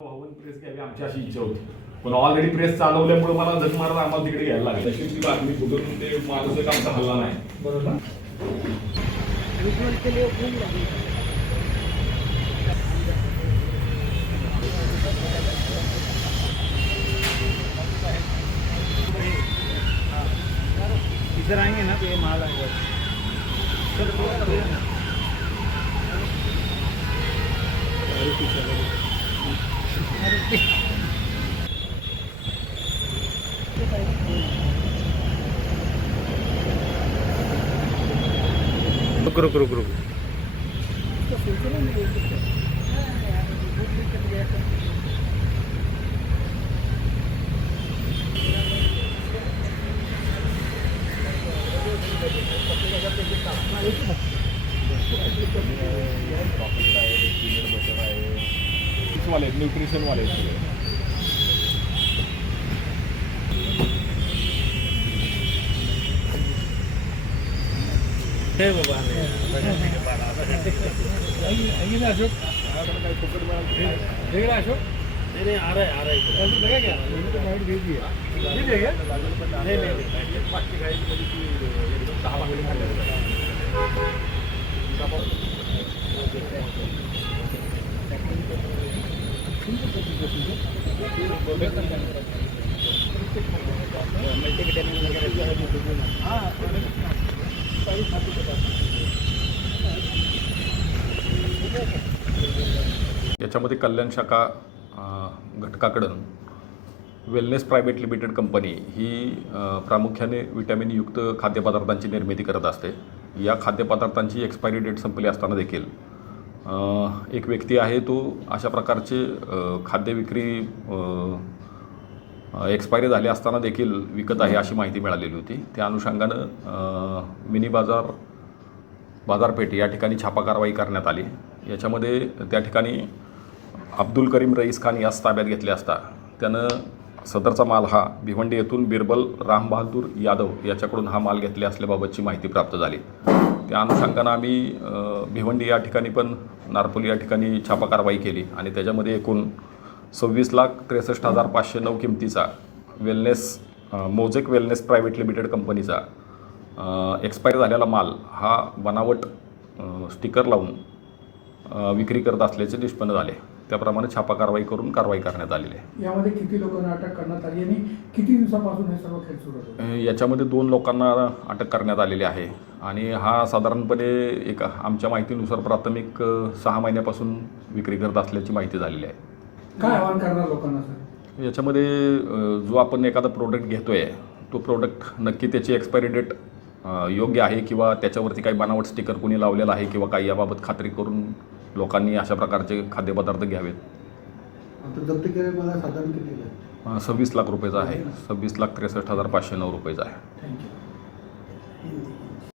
भवन press घ्यावी आमची अशी इच्छा होती, पण ऑलरेडी प्रेस चालवल्यामुळे मला झक मारत आम्हाला तिकडे घ्यायला लागली. तशी ती बातमी फुटून ते माणूस आमचा हल्ला नाही. बरोबर. इधर आएंगे ना तो ये माल आएगा. रुक रुक रुक रुक. वाले न्यूट्रिशन वाले है बाबा आइए ना अशोक. देख रहा अशोक. नहीं आ रहा है लगा क्या मैंने तो गाइड भेज दिया. ठीक है क्या नहीं बाकी गाइड एकदम 10 बाटली याच्यामध्ये कल्याण शाखा घटकाकडून वेलनेस प्रायव्हेट लिमिटेड कंपनी ही प्रामुख्याने विटॅमिनयुक्त खाद्यपदार्थांची निर्मिती करत असते. या खाद्यपदार्थांची एक्सपायरी डेट संपली असताना देखील एक व्यक्ती आहे तो अशा प्रकारचे खाद्य विक्री एक्सपायरी झाली असताना देखील विकत आहे अशी माहिती मिळालेली होती. त्या अनुषंगानं मिनी बाजारपेठ या ठिकाणी छापा कारवाई करण्यात आली. याच्यामध्ये त्या ठिकाणी अब्दुल करीम रईस खान यास ताब्यात घेतले असता त्यानं सदरचा माल हा भिवंडी येथून बिरबल राम बहादूर यादव याच्याकडून हा माल घेतले असल्याबाबतची माहिती प्राप्त झाली. त्या अनुषंगानं आम्ही भिवंडी या ठिकाणी पण नारपोली या ठिकाणी छापा कारवाई केली आणि त्याच्यामध्ये एकूण 26,63,509 किमतीचा मोजेक वेलनेस प्रायव्हेट लिमिटेड कंपनीचा एक्सपायर झालेला माल हा बनावट स्टिकर लावून विक्री करत असल्याचे निष्पन्न झाले. त्याप्रमाणे छापा कारवाई करून कारवाई करण्यात आलेली आहे. यामध्ये किती लोकांना अटक करण्यात आली आणि किती दिवसापासून हे सर्व खेळ सुरू होते? याच्यामध्ये 2 लोकांना अटक करण्यात आलेली आहे आणि हा साधारणपणे एक आमच्या माहितीनुसार प्राथमिक 6 महिन्यापासून विक्री करत असल्याची माहिती झालेली आहे. काय आवाहन करणार लोकांना सर? याच्यामध्ये जो आपण एखादा प्रोडक्ट घेतोय तो प्रोडक्ट नक्की त्याची एक्सपायरी डेट योग्य आहे किंवा त्याच्यावरती काही बनावट स्टिकर कोणी लावलेला आहे किंवा काही याबाबत खात्री करून लोकांनी अशा प्रकारचे खाद्यपदार्थ घ्यावेत. आता जप्त केलेला मला साधारण किती आहे? 26 लाख रुपयाचा आहे. 26,63,509 रुपयाचा आहे. थँक्यू.